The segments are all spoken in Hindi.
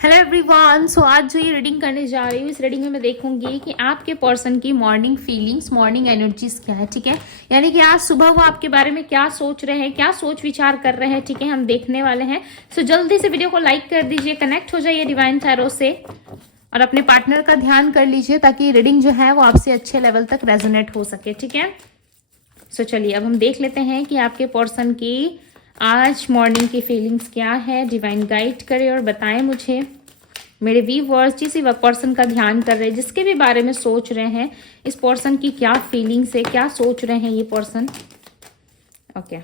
Hello everyone. सो आज जो ये रीडिंग करने जा रही हूँ, इस रीडिंग में मैं देखूंगी कि आपके पर्सन की मॉर्निंग फीलिंग्स, मॉर्निंग एनर्जीज क्या है। ठीक है, यानी कि आज सुबह वो आपके बारे में क्या सोच रहे हैं, क्या सोच विचार कर रहे हैं। ठीक है, हम देखने वाले हैं। सो जल्दी से वीडियो को लाइक कर दीजिए, कनेक्ट हो जाइए डिवाइन टैरो से और अपने पार्टनर का ध्यान कर लीजिए ताकि रीडिंग जो है वो आपसे अच्छे लेवल तक रेजोनेट हो सके। ठीक है, सो चलिए अब हम देख लेते हैं कि आपके पर्सन की आज मॉर्निंग की फीलिंग्स क्या है। डिवाइन गाइड करे और बताएं मुझे। मेरे व्यूअर्स जिस पर्सन का ध्यान कर रहे हैं, जिसके भी बारे में सोच रहे हैं, इस पर्सन की क्या फीलिंग्स है, क्या सोच रहे हैं ये person. Okay,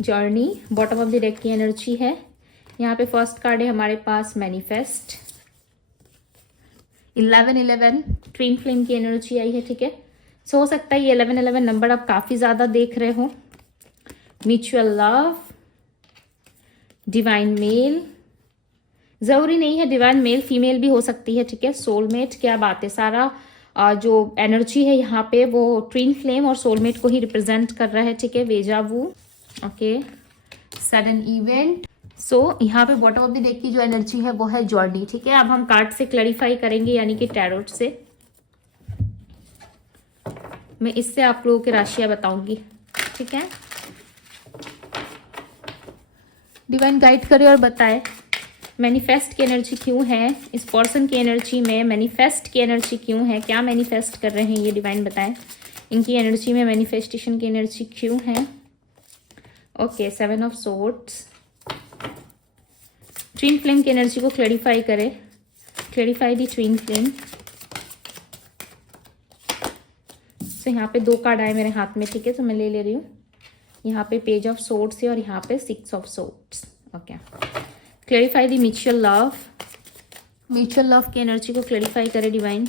journey bottom of the deck की एनर्जी है। यहाँ पे फर्स्ट कार्ड है हमारे पास मैनिफेस्ट। 1111 ट्विन फ्लेम की एनर्जी आई है। ठीक है, सो हो सकता है ये 1111 नंबर आप काफी ज्यादा देख रहे हो। म्यूचुअल लव, डिवाइन मेल, जरूरी नहीं है डिवाइन मेल, फीमेल भी हो सकती है। ठीक है, सोलमेट, क्या बात है। सारा जो एनर्जी है यहाँ पे वो ट्विन फ्लेम और सोलमेट को ही रिप्रेजेंट कर रहा है। ठीक है, वेजावू, ओके, सडन इवेंट। सो यहाँ पे बॉटम ऑफ द डेक की जो एनर्जी है वो है जर्नी। ठीक है, अब हम कार्ड से क्लैरिफाई करेंगे, यानी कि टैरोट से। मैं इससे आप लोगों की राशियां बताऊंगी। ठीक है, डिवाइन गाइड करे और बताए मैनिफेस्ट की एनर्जी क्यों है, इस पर्सन की एनर्जी में मैनिफेस्ट की एनर्जी क्यों है, क्या मैनिफेस्ट कर रहे हैं ये डिवाइन बताएं। इनकी एनर्जी में मैनिफेस्टेशन की एनर्जी क्यों है। Okay, 7 of swords, twin flame की एनर्जी को क्लैरिफाई करे, क्लैरिफाई दी ट्विन फ्लेम। तो यहाँ पे 2 कार्ड आए मेरे हाथ में। ठीक है, तो मैं ले रही हूँ। यहाँ पे पेज ऑफ सोर्ड्स है और यहाँ पे 6 of swords. Okay, clarify the mutual love, mutual love की एनर्जी को क्लैरिफाई करे डिवाइन।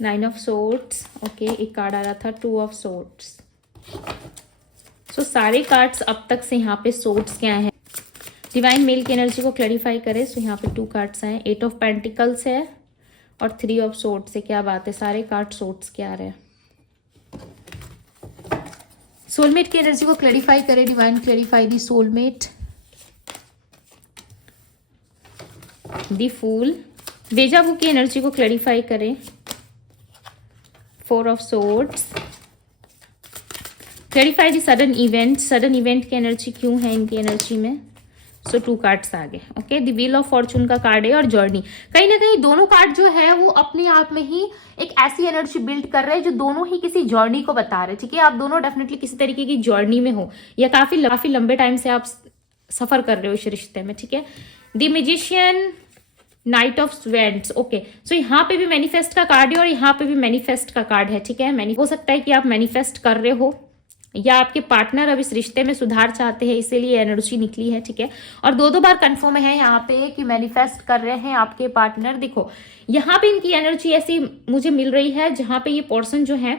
9 ऑफ सोर्ड्स, ओके, एक कार्ड आ रहा था 2 ऑफ सोर्ड्स। सो सारे कार्ड्स अब तक से यहाँ पे सोर्ड्स क्या है। डिवाइन मेल की एनर्जी को क्लैरिफाई करे। सो यहाँ पे 2 कार्ड्स आए, 8 ऑफ पेंटिकल्स है और 3 ऑफ सोर्ड्स है। क्या बात है, सारे कार्ड सोर्ड्स के आ रहे हैं। सोलमेट की एनर्जी को क्लैरिफाई करे डिवाइन, क्लैरिफाई दी सोलमेट। दी फूल, वेजावू की एनर्जी को क्लैरिफाई करे। 4 of swords, clarify the sudden event, sudden event की एनर्जी क्यों है इनकी एनर्जी में। सो 2 कार्ड्स आ गए। Okay, the wheel of Fortune का कार्ड है और जर्नी। कहीं ना कहीं दोनों कार्ड जो है वो अपने आप में ही एक ऐसी एनर्जी बिल्ड कर रहे हैं जो दोनों ही किसी जर्नी को बता रहे हैं। ठीक है, आप दोनों डेफिनेटली किसी तरीके की जर्नी में हो या काफी लंबे टाइम से आप सफर कर रहे हो इस रिश्ते में। ठीक है, the magician, knight of swords. Okay, so यहाँ पे भी मैनिफेस्ट का कार्ड है और यहाँ पे भी मैनिफेस्ट का कार्ड है। ठीक है, हो सकता है कि आप मैनिफेस्ट कर रहे हो या आपके पार्टनर अब इस रिश्ते में सुधार चाहते हैं, इसीलिए एनर्जी निकली है। ठीक है, और 2 बार कंफर्म है यहाँ पे कि मैनिफेस्ट कर रहे हैं आपके पार्टनर। देखो यहाँ पे इनकी एनर्जी ऐसी मुझे मिल रही है जहां पे ये पर्सन जो है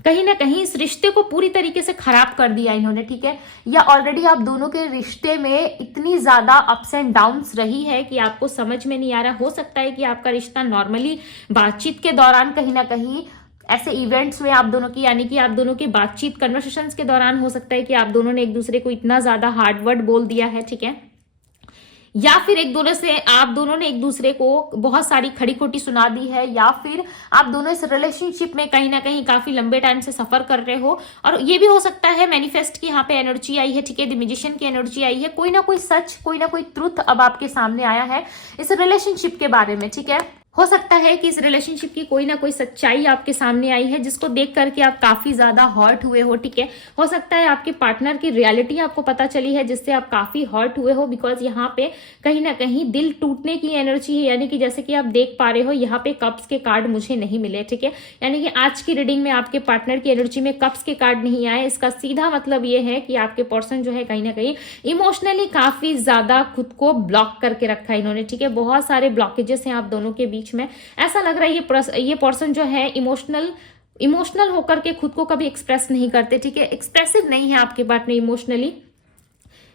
कहीं ना कहीं इस रिश्ते को पूरी तरीके से खराब कर दिया इन्होंने। ठीक है, या ऑलरेडी आप दोनों के रिश्ते में इतनी ज्यादा अप्स एंड डाउन्स रही है कि आपको समझ में नहीं आ रहा। हो सकता है कि आपका रिश्ता नॉर्मली बातचीत के दौरान कहीं ना कहीं ऐसे इवेंट्स में आप दोनों की, यानी कि आप दोनों की बातचीत कन्वर्सेशंस के दौरान हो सकता है कि आप दोनों ने एक दूसरे को इतना ज्यादा हार्ड वर्ड बोल दिया है। ठीक है, या फिर आप दोनों ने एक दूसरे को बहुत सारी खड़ी खोटी सुना दी है, या फिर आप दोनों इस रिलेशनशिप में कहीं ना कहीं काफी लंबे टाइम से सफर कर रहे हो। और ये भी हो सकता है मैनिफेस्ट की यहाँ पे एनर्जी आई है। ठीक है, द मैजिशियन की एनर्जी आई है। कोई ना कोई सच, कोई ना कोई ट्रुथ अब आपके सामने आया है इस रिलेशनशिप के बारे में। ठीक है, हो सकता है कि इस रिलेशनशिप की कोई ना कोई सच्चाई आपके सामने आई है जिसको देख करके आप काफी ज्यादा हर्ट हुए हो। ठीक है, हो सकता है आपके पार्टनर की रियलिटी आपको पता चली है जिससे आप काफी हर्ट हुए हो, बिकॉज यहाँ पे कहीं ना कहीं दिल टूटने की एनर्जी है। यानी कि जैसे कि आप देख पा रहे हो यहाँ पे कप्स के कार्ड मुझे नहीं मिले। ठीक है, यानी कि आज की रीडिंग में आपके पार्टनर की एनर्जी में कप्स के कार्ड नहीं आए। इसका सीधा मतलब ये है कि आपके पर्सन जो है कहीं ना कहीं इमोशनली काफी ज्यादा खुद को ब्लॉक करके रखा है इन्होंने। ठीक है, बहुत सारे ब्लॉकेजेस हैं आप दोनों के बीच में। ऐसा लग रहा है ये पर्सन जो है इमोशनल होकर के खुद को कभी एक्सप्रेस नहीं करते। ठीक है, एक्सप्रेसिव नहीं है आपके पार्टनर इमोशनली।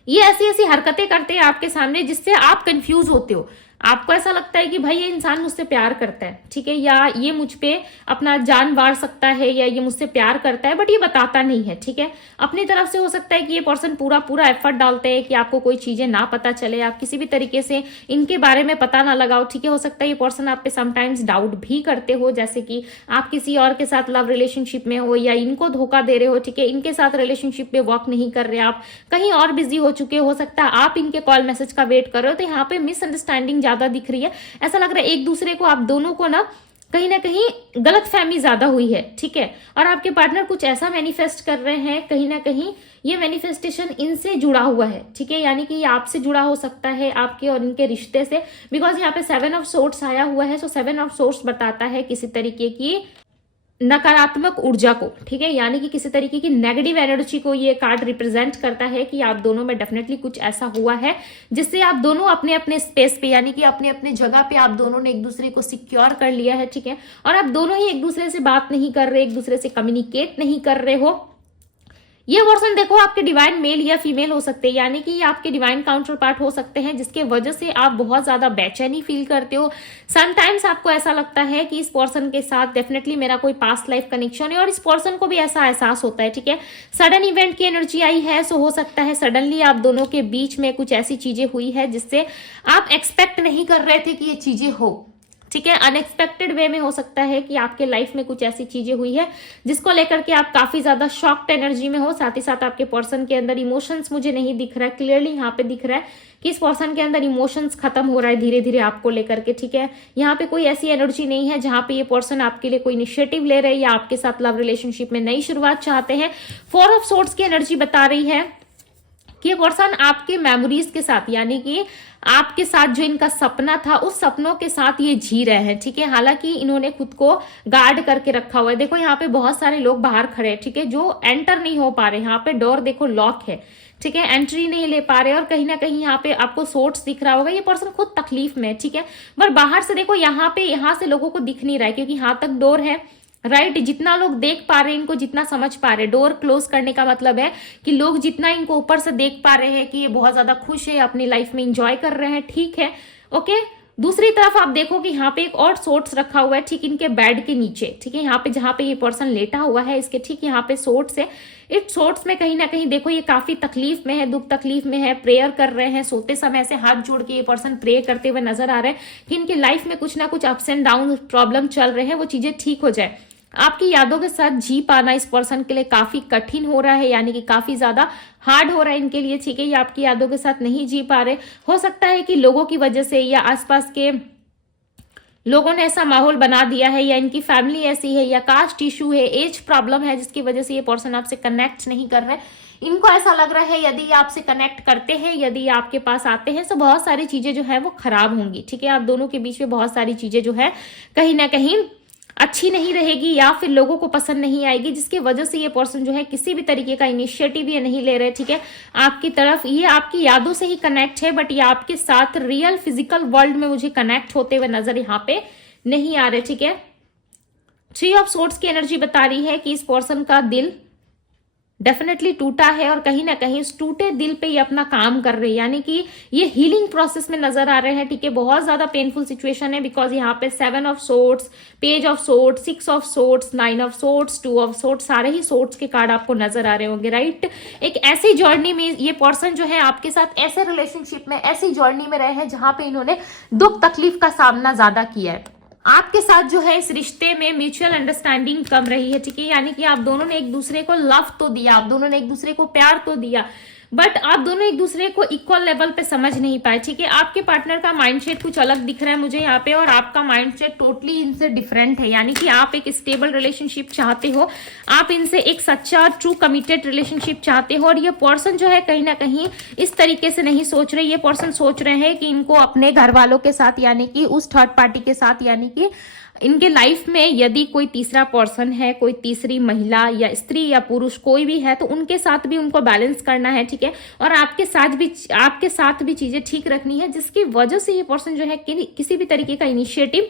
ये ऐसी ऐसी हरकतें करते हैं आपके सामने जिससे आप कंफ्यूज होते हो। आपको ऐसा लगता है कि भाई ये इंसान मुझसे प्यार करता है, ठीक है, या ये मुझ पे अपना जान वार सकता है, या ये मुझसे प्यार करता है, बट ये बताता नहीं है, ठीक है। अपनी तरफ से हो सकता है कि ये पर्सन पूरा पूरा एफर्ट डालते हैं कि आपको कोई चीजें ना पता चले, आप किसी भी तरीके से इनके बारे में पता ना लगाओ, ठीक है। हो सकता है ये पर्सन आप पे समटाइम्स डाउट भी करते हो, जैसे कि आप किसी और के साथ लव रिलेशनशिप में हो या इनको धोखा दे रहे हो, ठीक है, इनके साथ रिलेशनशिप पे वर्क नहीं कर रहे, आप कहीं और बिजी हो चुके हो सकता है आप इनके कॉल मैसेज का वेट कर रहे हो, तो यहाँ पे मिसअंडरस्टैंडिंग ज्यादा दिख रही है। ऐसा लग रहा है एक दूसरे को, आप दोनों को ना कहीं गलतफहमी ज्यादा हुई है, ठीक है। और आपके पार्टनर कुछ ऐसा मैनिफेस्ट कर रहे हैं, कहीं ना कहीं ये मैनिफेस्टेशन इनसे जुड़ा हुआ है, ठीक है, यानी कि ये आपसे जुड़ा हो सकता है, आपके और इनके रिश्ते से, बिकॉज यहाँ पे 7 ऑफ सोर्ड्स आया हुआ है। सो 7 ऑफ सोर्ड्स बताता है किसी तरीके की नकारात्मक ऊर्जा को, ठीक है, यानी कि किसी तरीके की नेगेटिव एनर्जी को ये कार्ड रिप्रेजेंट करता है कि आप दोनों में डेफिनेटली कुछ ऐसा हुआ है जिससे आप दोनों अपने अपने स्पेस पे, यानी कि अपने अपने जगह पे आप दोनों ने एक दूसरे को सिक्योर कर लिया है, ठीक है, और आप दोनों ही एक दूसरे से बात नहीं कर रहे, एक दूसरे से कम्युनिकेट नहीं कर रहे हो। ये पर्सन देखो आपके डिवाइन मेल या फीमेल हो सकते हैं, यानी कि ये आपके डिवाइन काउंटर पार्ट हो सकते हैं, जिसके वजह से आप बहुत ज्यादा बेचैनी फील करते हो। समटाइम्स आपको ऐसा लगता है कि इस पर्सन के साथ डेफिनेटली मेरा कोई पास्ट लाइफ कनेक्शन है, और इस पर्सन को भी ऐसा एहसास होता है, ठीक है। सडन इवेंट की एनर्जी आई है, सो हो सकता है सडनली आप दोनों के बीच में कुछ ऐसी चीजें हुई है जिससे आप एक्सपेक्ट नहीं कर रहे थे कि ये चीजें हो, ठीक है। अनएक्सपेक्टेड वे में हो सकता है कि आपके लाइफ में कुछ ऐसी चीजें हुई है जिसको लेकर के आप काफी ज्यादा शॉक्ड एनर्जी में हो। साथ ही साथ आपके पर्सन के अंदर इमोशंस मुझे नहीं दिख रहा है, क्लियरली यहाँ पे दिख रहा है कि इस पर्सन के अंदर इमोशंस खत्म हो रहा है धीरे धीरे आपको लेकर के, ठीक है। यहाँ पे कोई ऐसी एनर्जी नहीं है जहां पे ये पर्सन आपके लिए कोई इनिशिएटिव ले रहे हैं या आपके साथ लव रिलेशनशिप में नई शुरुआत चाहते हैं। 4 ऑफ सोर्ड्स की एनर्जी बता रही है कि ये पर्सन आपके मेमोरीज के साथ, यानी कि आपके साथ जो इनका सपना था उस सपनों के साथ ये जी रहे हैं, ठीक है। हालांकि इन्होंने खुद को गार्ड करके रखा हुआ है। देखो यहाँ पे बहुत सारे लोग बाहर खड़े हैं, ठीक है, जो एंटर नहीं हो पा रहे। यहाँ पे डोर देखो लॉक है, ठीक है, एंट्री नहीं ले पा रहे, और कहीं ना कहीं यहाँ पे आपको सोर्ट्स दिख रहा होगा, ये पर्सन खुद तकलीफ में है, ठीक है। पर बाहर से देखो यहाँ से लोगों को दिख नहीं रहा है क्योंकि यहाँ तक डोर है, राइट। जितना लोग देख पा रहे हैं इनको, जितना समझ पा रहे हैं, डोर क्लोज करने का मतलब है कि लोग जितना इनको ऊपर से देख पा रहे हैं कि ये बहुत ज्यादा खुश है, अपनी लाइफ में इंजॉय कर रहे हैं, ठीक है, ओके। दूसरी तरफ आप देखो कि यहाँ पे एक और सोर्ट्स रखा हुआ है, ठीक इनके बेड के नीचे, ठीक है, यहाँ पे जहां पे ये पर्सन लेटा हुआ है इसके ठीक यहाँ पे सोर्ट्स है। इस सोर्ट्स में कहीं ना कहीं देखो ये काफी तकलीफ में है, दुख तकलीफ में है, प्रेयर कर रहे हैं, सोते समय से हाथ जोड़ के ये पर्सन प्रे करते हुए नजर आ रहे हैं कि इनकी लाइफ में कुछ ना कुछ अप्स एंड डाउन प्रॉब्लम चल रहे हैं, वो चीजें ठीक हो जाए। आपकी यादों के साथ जी पाना इस पर्सन के लिए काफी कठिन हो रहा है, यानी कि काफी ज्यादा हार्ड हो रहा है इनके लिए, ठीक है। ये आपकी यादों के साथ नहीं जी पा रहे। हो सकता है कि लोगों की वजह से या आसपास के लोगों ने ऐसा माहौल बना दिया है, या इनकी फैमिली ऐसी है, या कास्ट इशू है, एज प्रॉब्लम है, जिसकी वजह से ये पर्सन आपसे कनेक्ट नहीं कर रहे। इनको ऐसा लग रहा है यदि आपसे कनेक्ट करते हैं, यदि आपके पास आते हैं, तो बहुत सारी चीजें जो है वो खराब होंगी, ठीक है। आप दोनों के बीच में बहुत सारी चीजें जो है कहीं ना कहीं अच्छी नहीं रहेगी, या फिर लोगों को पसंद नहीं आएगी, जिसकी वजह से ये पर्सन जो है किसी भी तरीके का इनिशिएटिव ये नहीं ले रहे, ठीक है। आपकी तरफ ये आपकी यादों से ही कनेक्ट है, बट ये आपके साथ रियल फिजिकल वर्ल्ड में मुझे कनेक्ट होते हुए नजर यहाँ पे नहीं आ रहे, ठीक है। 3 ऑफ सोर्ड्स की एनर्जी बता रही है कि इस पर्सन का दिल डेफिनेटली टूटा है, और कहीं ना कहीं इस टूटे दिल पे ये अपना काम कर रहे हैं, यानी कि ये हीलिंग प्रोसेस में नजर आ रहे हैं, ठीक है। बहुत ज्यादा पेनफुल सिचुएशन है, बिकॉज यहाँ पे 7 of swords, page of swords, 6 of swords, 9 of swords, 2 of swords, सारे ही सोर्ड्स के कार्ड आपको नजर आ रहे होंगे, राइट। एक ऐसी जर्नी में ये पर्सन जो है आपके साथ ऐसे रिलेशनशिप में, ऐसी जर्नी में रहे हैं जहां पे इन्होंने दुख तकलीफ का सामना ज्यादा किया है। आपके साथ जो है इस रिश्ते में म्यूचुअल अंडरस्टैंडिंग कम रही है, ठीक है, यानी कि आप दोनों ने एक दूसरे को लव तो दिया, आप दोनों ने एक दूसरे को प्यार तो दिया, बट आप दोनों एक दूसरे को इक्वल लेवल पे समझ नहीं पाए, ठीक है। आपके पार्टनर का माइंडसेट कुछ अलग दिख रहा है मुझे यहाँ पे, और आपका माइंडसेट टोटली इनसे डिफरेंट है, यानी कि आप एक स्टेबल रिलेशनशिप चाहते हो, आप इनसे एक सच्चा ट्रू कमिटेड रिलेशनशिप चाहते हो, और ये पर्सन जो है कहीं ना कहीं इस तरीके से नहीं सोच रहे। ये पर्सन सोच रहे हैं कि इनको अपने घर वालों के साथ, यानी कि उस थर्ड पार्टी के साथ, यानी कि इनके लाइफ में यदि कोई तीसरा पर्सन है, कोई तीसरी महिला या स्त्री या पुरुष कोई भी है, तो उनके साथ भी उनको बैलेंस करना है, ठीक है, और आपके साथ भी चीजें ठीक रखनी है, जिसकी वजह से ये पर्सन जो है किसी भी तरीके का इनिशिएटिव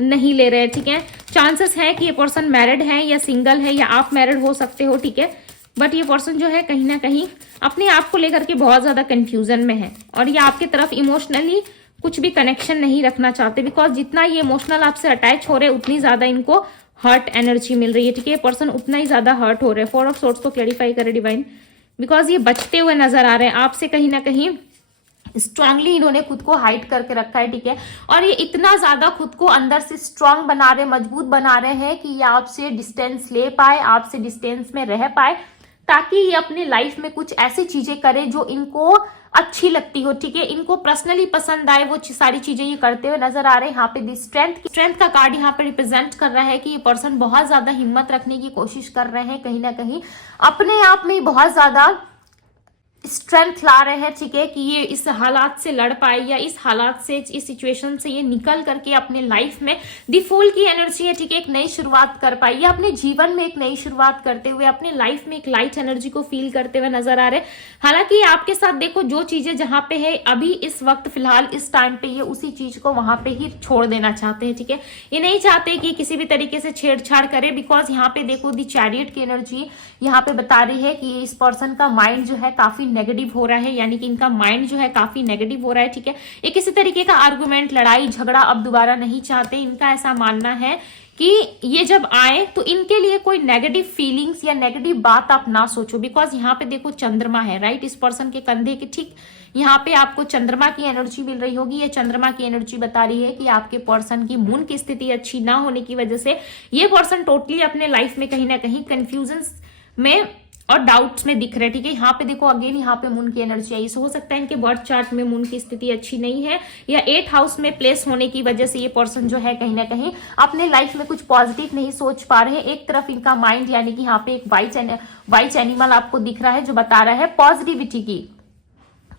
नहीं ले रहे हैं, ठीक है। चांसेस है कि ये पर्सन मैरिड है या सिंगल है, या आप मैरिड हो सकते हो, ठीक है, बट ये पर्सन जो है कहीं ना कहीं अपने आप को लेकर के बहुत ज्यादा कंफ्यूजन में है, और ये आपके तरफ इमोशनली कुछ भी कनेक्शन नहीं रखना चाहते, बिकॉज जितना ये इमोशनल आपसे अटैच हो रहे हैं उतनी ज्यादा इनको हर्ट एनर्जी मिल रही है, ठीक है। पर्सन उतना ही ज्यादा हर्ट हो रहे हैं। 4 ऑफ सोर्ड्स को क्लैरिफाई करे डिवाइन, बिकॉज ये बचते हुए नजर आ रहे हैं आपसे, कहीं ना कहीं स्ट्रांगली इन्होंने खुद को हाइड करके रखा है, ठीक है। और ये इतना ज्यादा खुद को अंदर से स्ट्रांग बना रहे, मजबूत बना रहे हैं कि ये आपसे डिस्टेंस ले पाए, आपसे डिस्टेंस में रह पाए, ताकि ये अपने लाइफ में कुछ ऐसी चीजें करे जो इनको अच्छी लगती हो, ठीक है, इनको पर्सनली पसंद आए, वो सारी चीजें ये करते हुए नजर आ रहे हैं। यहाँ पे दी स्ट्रेंथ का कार्ड यहाँ पे रिप्रेजेंट कर रहा है कि ये पर्सन बहुत ज्यादा हिम्मत रखने की कोशिश कर रहे हैं, कहीं ना कहीं अपने आप में बहुत ज्यादा स्ट्रेंथ ला रहे हैं, ठीक है, कि ये इस हालात से लड़ पाए या इस हालात से, इस सिचुएशन से ये निकल करके अपने लाइफ में दी फूल की एनर्जी है, ठीक है, एक नई शुरुआत कर पाए, या अपने जीवन में एक नई शुरुआत करते हुए अपने लाइफ में एक लाइट एनर्जी को फील करते हुए नजर आ रहे हैं। हालांकि आपके साथ देखो जो चीजें जहां पे है अभी इस वक्त फिलहाल इस टाइम पे ये उसी चीज को वहां पे ही छोड़ देना चाहते हैं, ठीक है। ये नहीं चाहते कि किसी भी तरीके से छेड़छाड़ करे, बिकॉज यहाँ पे देखो दी चैरियट की एनर्जी यहाँ पे बता रही है कि इस पर्सन का माइंड जो है काफी नेगेटिव हो रहा है, यानी कि इनका माइंड जो है काफी नेगेटिव हो रहा है, ठीक है। ये किसी तरीके का आर्गुमेंट, लड़ाई झगड़ा अब दोबारा नहीं चाहते। इनका ऐसा मानना है कि ये जब आए तो इनके लिए कोई नेगेटिव फीलिंग्स या नेगेटिव बात आप ना सोचो, बिकॉज यहाँ पे देखो चंद्रमा है, राइट, इस पर्सन के कंधे के ठीक यहाँ पे आपको चंद्रमा की एनर्जी मिल रही होगी। ये चंद्रमा की एनर्जी बता रही है कि आपके पर्सन की मून की स्थिति अच्छी ना होने की वजह से ये पर्सन टोटली अपने लाइफ में कहीं ना कहीं कंफ्यूजन में और डाउट्स में दिख रहे हैं, ठीक है। यहाँ पे देखो अगेन यहाँ पे मून की एनर्जी आई, हो सकता है इनके बर्थ चार्ट में मून की स्थिति अच्छी नहीं है, या 8th हाउस में प्लेस होने की वजह से ये पर्सन जो है कहीं ना कहीं अपने लाइफ में कुछ पॉजिटिव नहीं सोच पा रहे हैं। एक तरफ इनका माइंड, यानी कि यहाँ पे एक वाइट एनिमल आपको दिख रहा है जो बता रहा है पॉजिटिविटी की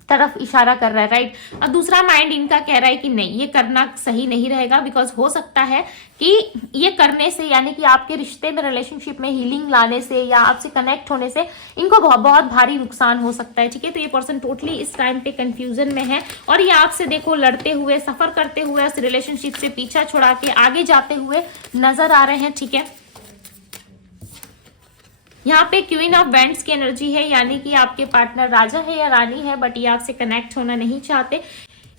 तरफ इशारा कर रहा है, राइट। और दूसरा माइंड इनका कह रहा है कि नहीं, ये करना सही नहीं रहेगा, बिकॉज हो सकता है कि ये करने से, यानी कि आपके रिश्ते में, रिलेशनशिप में हीलिंग लाने से या आपसे कनेक्ट होने से इनको बहुत भारी नुकसान हो सकता है, ठीक है। तो ये पर्सन टोटली इस टाइम पे कंफ्यूजन में है और ये आपसे देखो लड़ते हुए, सफर करते हुए, उस रिलेशनशिप से पीछा छुड़ा के आगे जाते हुए नजर आ रहे हैं, ठीक है। यहाँ पे क्वीन ऑफ वेंट्स की एनर्जी है, यानी कि आपके पार्टनर राजा है या रानी है, बट ये आपसे कनेक्ट होना नहीं चाहते।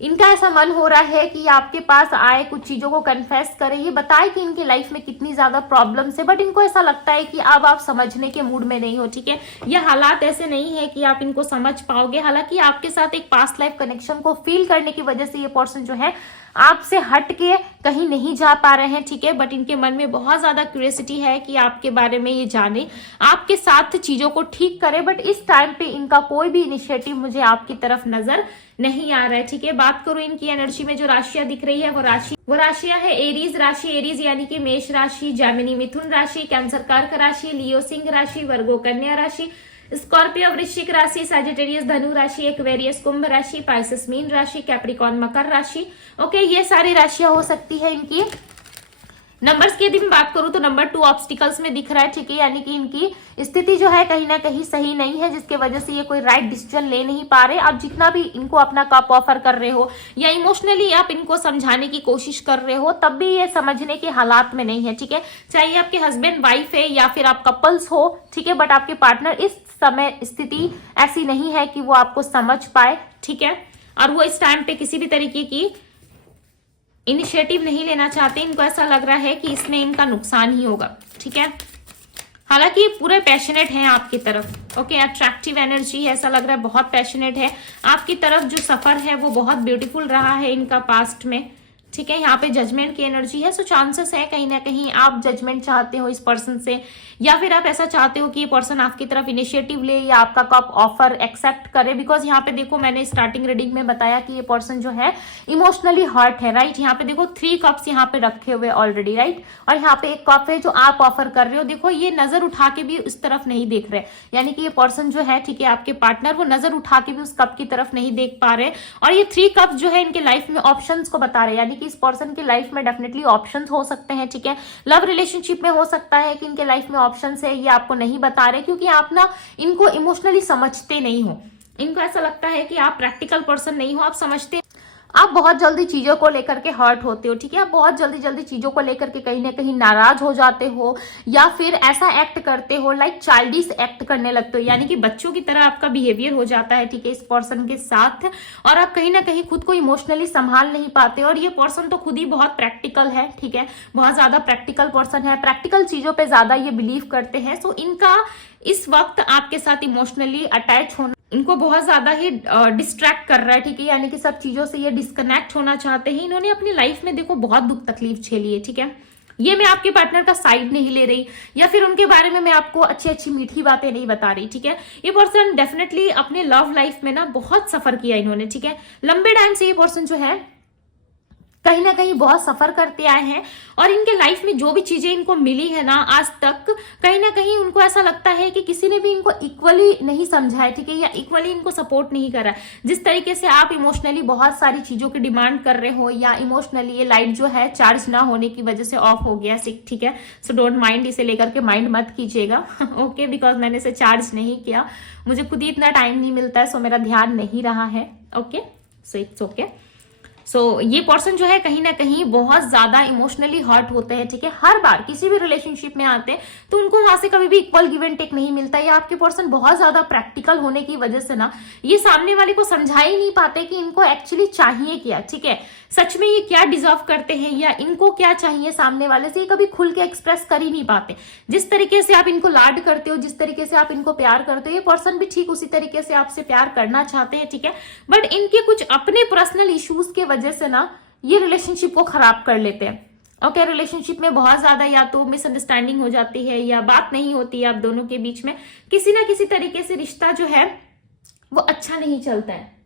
इनका ऐसा मन हो रहा है कि आपके पास आए, कुछ चीजों को कन्फेस करे, ये बताए कि इनकी लाइफ में कितनी ज्यादा प्रॉब्लम्स है, बट इनको ऐसा लगता है कि अब आप समझने के मूड में नहीं हो, ठीक है। ये हालात ऐसे नहीं है कि आप इनको समझ पाओगे। हालांकि आपके साथ एक पास्ट लाइफ कनेक्शन को फील करने की वजह से ये पर्सन जो है आपसे हट के कहीं नहीं जा पा रहे हैं, ठीक है। बट इनके मन में बहुत ज्यादा क्यूरियोसिटी है कि आपके बारे में ये जाने, आपके साथ चीजों को ठीक करे, बट इस टाइम पे इनका कोई भी इनिशिएटिव मुझे आपकी तरफ नजर नहीं आ रहा है, ठीक है। बात करूं इनकी एनर्जी में जो राशियां दिख रही है, वो राशियां है एरीज राशि, एरीज यानी कि मेष राशि, जेमिनी मिथुन राशि, कैंसर कर्क राशि, लियो सिंह राशि, वर्गो कन्या राशि, स्कॉर्पियो वृश्चिक राशि, सैजिटेरियस धनु राशि, एक्वेरियस कुंभ राशि, पाइसेस मीन राशि, कैप्रिकॉर्न मकर राशि। ओके, ये सारी राशियां हो सकती है इनकी। नंबर्स की यदि मैं बात करूं तो नंबर 2 ऑब्स्टिकल्स में दिख रहा है, ठीक है, यानी कि इनकी स्थिति जो है कहीं ना कहीं सही नहीं है, जिसके वजह से ये कोई राइट डिसीजन ले नहीं पा रहे। आप जितना भी इनको अपना कप ऑफर कर रहे हो या इमोशनली आप इनको समझाने की कोशिश कर रहे हो, तब भी ये समझने के हालात में नहीं है, ठीक है। चाहे आपके हस्बैंड वाइफ है या फिर आप कपल्स हो, ठीक है, बट आपके पार्टनर इस समय स्थिति ऐसी नहीं है कि वो आपको समझ पाए, ठीक है। और वो इस टाइम पे किसी भी तरीके की इनिशिएटिव नहीं लेना चाहते। इनको ऐसा लग रहा है कि इसमें इनका नुकसान ही होगा, ठीक है। हालांकि ये पूरे पैशनेट हैं आपकी तरफ, ओके, अट्रैक्टिव एनर्जी है, ऐसा लग रहा है बहुत पैशनेट है आपकी तरफ। जो सफर है वो बहुत ब्यूटीफुल रहा है इनका पास्ट में, ठीक है। यहाँ पे जजमेंट की एनर्जी है, सो चांसेस है कहीं ना कहीं आप जजमेंट चाहते हो इस पर्सन से, या फिर आप ऐसा चाहते हो कि ये पर्सन आपकी तरफ इनिशिएटिव ले या आपका कप ऑफर एक्सेप्ट करे, बिकॉज यहाँ पे देखो मैंने स्टार्टिंग रीडिंग में बताया कि ये पर्सन जो है इमोशनली हर्ट है, राइट। यहाँ पे देखो 3 कप्स यहाँ पे रखे हुए ऑलरेडी, राइट, और यहाँ पे एक कप है जो आप ऑफर कर रहे हो। देखो ये नजर उठा के भी उस तरफ नहीं देख रहे, यानी कि ये पर्सन जो है, ठीक है, आपके पार्टनर, वो नजर उठा के भी उस कप की तरफ नहीं देख पा रहे। और ये 3 कप्स जो है इनके लाइफ में ऑप्शंस को बता रहे हैं, यानी कि इस पर्सन की लाइफ में डेफिनेटली ऑप्शंस हो सकते हैं, ठीक है। लव रिलेशनशिप में हो सकता है कि इनके लाइफ में ऑप्शंस है, ये आपको नहीं बता रहे क्योंकि आप ना इनको इमोशनली समझते नहीं हो। इनको ऐसा लगता है कि आप प्रैक्टिकल पर्सन नहीं हो, आप समझते आप बहुत जल्दी चीजों को लेकर के हर्ट होते हो, ठीक है। आप बहुत जल्दी चीजों को लेकर के कहीं ना कहीं नाराज हो जाते हो, या फिर ऐसा एक्ट करते हो, लाइक चाइल्डिश एक्ट करने लगते हो, यानी कि बच्चों की तरह आपका बिहेवियर हो जाता है, ठीक है, इस पर्सन के साथ। और आप कहीं ना कहीं खुद को इमोशनली संभाल नहीं पाते। और ये पर्सन तो खुद ही बहुत प्रैक्टिकल है, ठीक है, बहुत ज्यादा प्रैक्टिकल पर्सन है, प्रैक्टिकल चीजों पे ज्यादा ये बिलीव करते हैं। सो इनका इस वक्त आपके साथ इमोशनली अटैच होना इनको बहुत ज्यादा ही डिस्ट्रैक्ट कर रहा है, ठीक है, यानी कि सब चीजों से ये डिस्कनेक्ट होना चाहते हैं। इन्होंने अपनी लाइफ में देखो बहुत दुख तकलीफ झेली है, ठीक है। ये मैं आपके पार्टनर का साइड नहीं ले रही, या फिर उनके बारे में मैं आपको अच्छी अच्छी मीठी बातें नहीं बता रही, ठीक है। ये पर्सन डेफिनेटली अपने लव लाइफ में ना बहुत सफर किया इन्होंने, ठीक है। लंबे टाइम से ये पर्सन जो है कहीं ना कहीं बहुत सफर करते आए हैं, और इनके लाइफ में जो भी चीजें इनको मिली है ना आज तक, कहीं ना कहीं उनको ऐसा लगता है कि किसी ने भी इनको इक्वली नहीं समझा है, ठीक है, या इक्वली इनको सपोर्ट नहीं करा। जिस तरीके से आप इमोशनली बहुत सारी चीजों की डिमांड कर रहे हो, या इमोशनली ये लाइट जो है चार्ज ना होने की वजह से ऑफ हो गया, ठीक है। सो डोंट माइंड, इसे लेकर के माइंड मत कीजिएगा, ओके, बिकॉज मैंने इसे चार्ज नहीं किया, मुझे खुद ही इतना टाइम नहीं मिलता है, सो मेरा ध्यान नहीं रहा है, ओके, सो इट्स ओके। सो ये पर्सन जो है कहीं ना कहीं बहुत ज्यादा इमोशनली हर्ट होते हैं, ठीक है। हर बार किसी भी रिलेशनशिप में आते हैं तो उनको वहां से कभी भी इक्वल गिव एंड टेक नहीं मिलता। या आपके पर्सन बहुत ज्यादा प्रैक्टिकल होने की वजह से ना ये सामने वाले को समझा ही नहीं पाते कि इनको एक्चुअली चाहिए क्या, ठीक है, सच में ये क्या डिजर्व करते हैं, या इनको क्या चाहिए सामने वाले से, ये कभी खुल के एक्सप्रेस कर ही नहीं पाते। जिस तरीके से आप इनको लाड करते हो, जिस तरीके से आप इनको प्यार करते हो, ये पर्सन भी ठीक उसी तरीके से आपसे प्यार करना चाहते हैं, ठीक है। बट इनके कुछ अपने पर्सनल इश्यूज के वजह से ना ये रिलेशनशिप को खराब कर लेते हैं, ओके। रिलेशनशिप में बहुत ज्यादा या तो मिसअंडरस्टैंडिंग हो जाती है, या बात नहीं होती है आप दोनों के बीच में, किसी ना किसी तरीके से रिश्ता जो है वो अच्छा नहीं चलता है,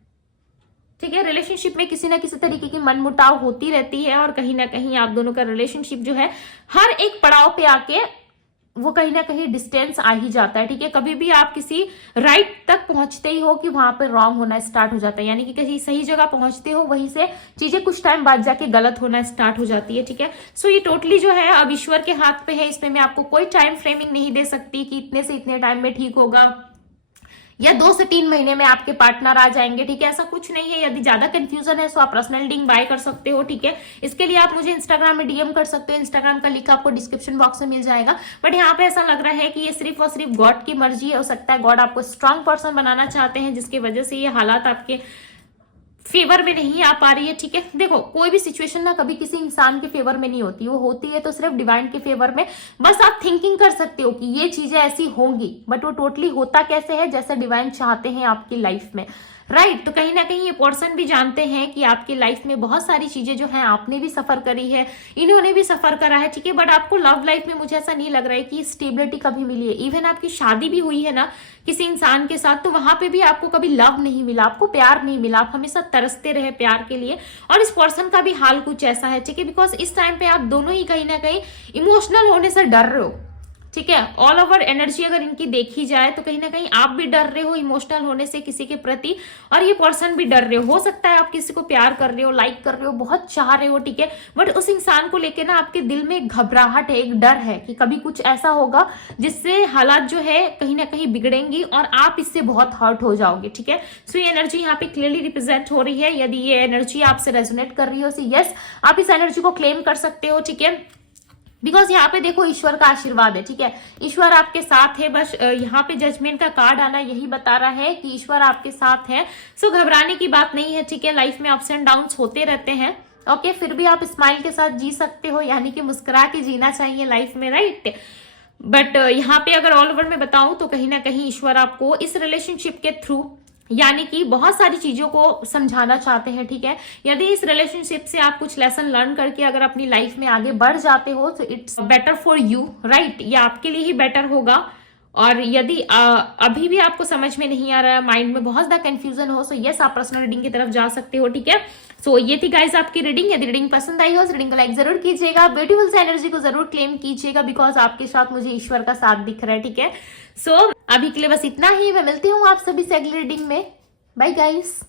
ठीक है। रिलेशनशिप में किसी ना किसी तरीके की मनमुटाव होती रहती है, और कहीं ना कहीं आप दोनों का रिलेशनशिप जो है हर एक पड़ाव पे आके वो कहीं ना कहीं डिस्टेंस आ ही जाता है, ठीक है। कभी भी आप किसी राइट तक पहुंचते ही हो कि वहां पर रॉन्ग होना स्टार्ट हो जाता है, यानी कि कहीं सही जगह पहुंचते हो, वहीं से चीजें कुछ टाइम बाद जाके गलत होना स्टार्ट हो जाती है, ठीक है। सो ये टोटली जो है अब ईश्वर के हाथ पे है, इसमें मैं आपको कोई टाइम फ्रेमिंग नहीं दे सकती कि इतने से इतने टाइम में ठीक होगा, या 2 से 3 महीने में आपके पार्टनर आ जाएंगे, ठीक है, ऐसा कुछ नहीं है। यदि ज्यादा कंफ्यूजन है तो आप पर्सनल रीडिंग बाय कर सकते हो, ठीक है। इसके लिए आप मुझे इंस्टाग्राम में डीएम कर सकते हो, इंस्टाग्राम का लिंक आपको डिस्क्रिप्शन बॉक्स में मिल जाएगा। बट यहाँ पे ऐसा लग रहा है कि ये सिर्फ और सिर्फ गॉड की मर्जी हो सकता है, गॉड आपको स्ट्रांग पर्सन बनाना चाहते हैं, जिसकी वजह से ये हालात आपके फेवर में नहीं आ पा रही है, ठीक है। देखो कोई भी सिचुएशन ना कभी किसी इंसान के फेवर में नहीं होती, वो होती है तो सिर्फ डिवाइन के फेवर में। बस आप थिंकिंग कर सकते हो कि ये चीजें ऐसी होंगी, बट वो टोटली होता कैसे है, जैसा डिवाइन चाहते हैं आपकी लाइफ में, राइट। तो कहीं ना कहीं ये पर्सन भी जानते हैं कि आपकी लाइफ में बहुत सारी चीजें जो हैं आपने भी सफर करी है, इन्होंने भी सफर करा है, ठीक है। बट आपको लव लाइफ में मुझे ऐसा नहीं लग रहा है कि स्टेबिलिटी कभी मिली है। इवन आपकी शादी भी हुई है ना किसी इंसान के साथ, तो वहां पे भी आपको कभी लव नहीं मिला, आपको प्यार नहीं मिला, आप हमेशा तरसते रहे प्यार के लिए। और इस पर्सन का भी हाल कुछ ऐसा है, ठीक है, बिकॉज इस टाइम पे आप दोनों ही कहीं ना कहीं इमोशनल होने से डर रहे हो, ठीक है। ऑल ओवर एनर्जी अगर इनकी देखी जाए तो कहीं ना कहीं आप भी डर रहे हो इमोशनल होने से किसी के प्रति, और ये पर्सन भी डर रहे हो सकता है आप किसी को प्यार कर रहे हो, लाइक कर रहे हो, बहुत चाह रहे हो, ठीक है। बट उस इंसान को लेके ना आपके दिल में एक घबराहट है, एक डर है कि कभी कुछ ऐसा होगा जिससे हालात जो है कहीं ना कहीं बिगड़ेंगी और आप इससे बहुत हर्ट हो जाओगे, ठीक है। सो ये एनर्जी यहाँ पे क्लियरली रिप्रेजेंट हो रही है। यदि ये एनर्जी आपसे रेजोनेट कर रही हो, यस आप इस एनर्जी को क्लेम कर सकते हो, ठीक है। बिकॉज यहाँ पे देखो ईश्वर का आशीर्वाद है, ठीक है, ईश्वर आपके साथ है। बस यहाँ पे जजमेंट का कार्ड आना यही बता रहा है कि ईश्वर आपके साथ है। सो घबराने की बात नहीं है, ठीक है। लाइफ में अप्स एंड डाउन्स होते रहते हैं, ओके, फिर भी आप स्माइल के साथ जी सकते हो, यानी कि मुस्कुरा के जीना चाहिए लाइफ में, राइट। बट यहाँ पे अगर ऑल ओवर में बताऊं तो कहीं ना कहीं ईश्वर आपको इस रिलेशनशिप के थ्रू यानी कि बहुत सारी चीजों को समझाना चाहते हैं, ठीक है। यदि इस रिलेशनशिप से आप कुछ लेसन लर्न करके अगर अपनी लाइफ में आगे बढ़ जाते हो तो it's better for you, right, ये आपके लिए ही बेटर होगा। और यदि अभी भी आपको समझ में नहीं आ रहा है, माइंड में बहुत ज्यादा कंफ्यूजन हो, सो यस आप पर्सनल रीडिंग की तरफ जा सकते हो, ठीक है। सो ये थी गाइस आपकी रीडिंग। यदि रीडिंग पसंद आई हो तो रीडिंग को लाइक जरूर कीजिएगा, ब्यूटीफुल से एनर्जी को जरूर क्लेम कीजिएगा, बिकॉज आपके साथ मुझे ईश्वर का साथ दिख रहा है, ठीक है। सो अभी के लिए बस इतना ही, मैं मिलती हूँ आप सभी से अगली रीडिंग में। Bye guys.